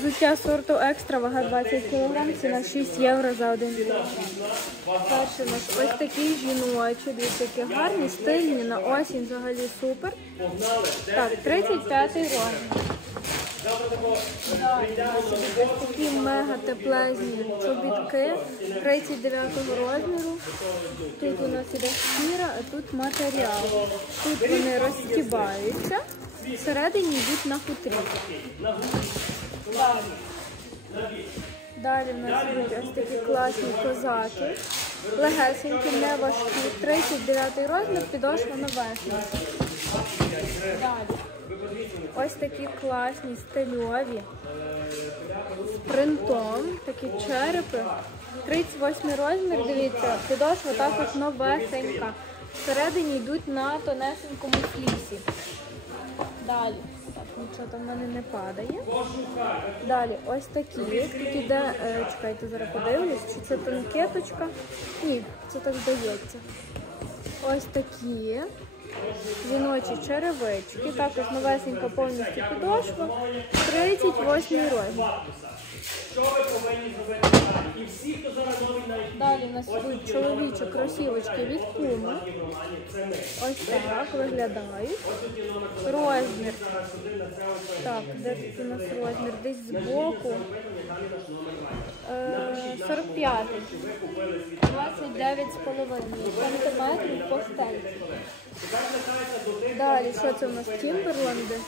Взуття сорту екстра, вага 20 кг, ціна 6 євро за один кілограм. Перший у нас ось такі жіночі, дивіться, які гарні, стильні, на осінь взагалі супер. Так, 35-й розмір. Ось такі мега теплезні чобітки 39 розміру. Тут у нас іде шкіра, а тут матеріал. Тут вони розстібаються, всередині йдуть на хутрі. Далі в нас йдуть ось такі класні козаки. Легесенькі, не важкі. 39 розмір, підошва новесенька. Далі. Ось такі класні, стильові. З принтом, такі черепи. 38 розмір, дивіться, підошва також новесенька. Всередині йдуть на тонесенькому флісі. Далі. Так, нічого там в мене не падає. Далі, ось такі. Тут іде, е, чекайте, зараз подивлюсь, чи це танкеточка. Ні, це так здається. Ось такі. Жіночі черевички, також новесенька повністю підошва, 38 розмір. Далі у нас йдуть чоловічі кросівочки від Puma. Ось так виглядають. Розмір. Так, де тут у нас розмір? Десь збоку. Е, 45. 29,5 сантиметрів по стельці. Далі, що це у нас? Тімберланди?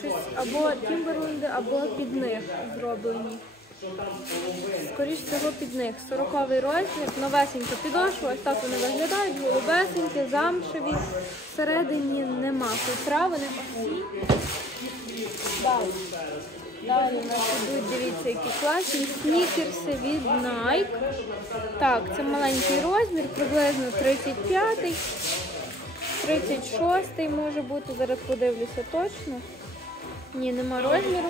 Щось або Тімберленди, або під них зроблені. Скоріше всього під них. 40 розмір, новесенька підошва, ось так вони виглядають, голубесенькі, замшеві. Всередині нема осі. Далі. Далі у нас ідуть, дивіться, які класні снікерси від Nike. Так, це маленький розмір, приблизно 35-й. 36-й може бути, зараз подивлюся точно. Ні, нема розміру.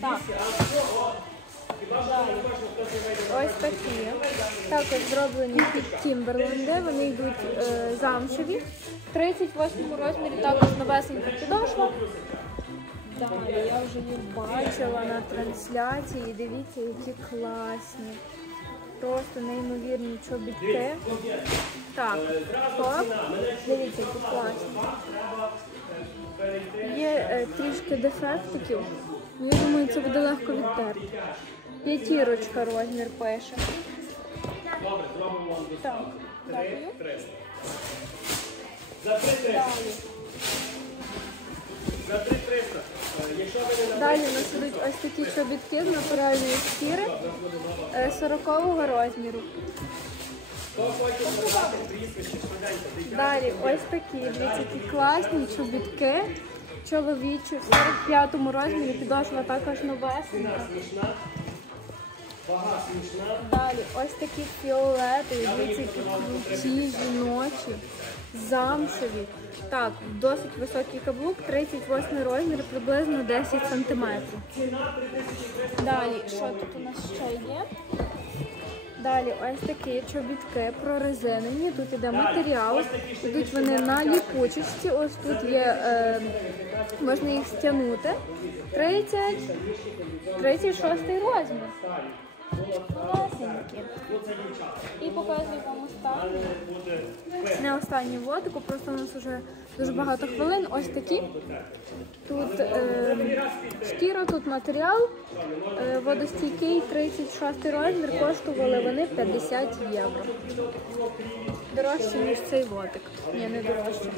Так. Ось такі. Також зроблені під Тімберленди. Вони йдуть е, замшеві. В 38 розмірі також новесенька підошва. Далі я вже їх бачила на трансляції. Дивіться, які класні. Просто неймовірні чобітки. Так, стоп. Дивіться, які класні. Є е, трішки дефектиків. Ну, Я думаю, це буде легко відтерти. П'ятірочка розмір пише. Так, далі. Далі. Далі у нас ідуть ось такі чобітки з натуральної шкіри е, 40-го розміру. Далі ось такі, дивіться, які класні чобітки. Чоловічі в 45-му розмірі, підошва також новесенька. Далі ось такі фіолетові, дивіться, які круті, жіночі, замшеві. Так, досить високий каблук, 38 розмір, приблизно 10 сантиметрів. Далі, що тут у нас ще є? Далі ось такі чобітки прорезинені. Тут іде матеріал. Йдуть вони на ліпучечці. Ось тут є, е, можна їх стягнути. 30, 36 розмір. Малесенькі. І показую вам останню. Не останню водику, просто у нас вже дуже багато хвилин. Ось такі. Тут е, шкіра, тут матеріал. Е, водостійкий 36 розмір, коштували вони 50 євро. Дорожче, ніж цей водик. Ні, не дорожче.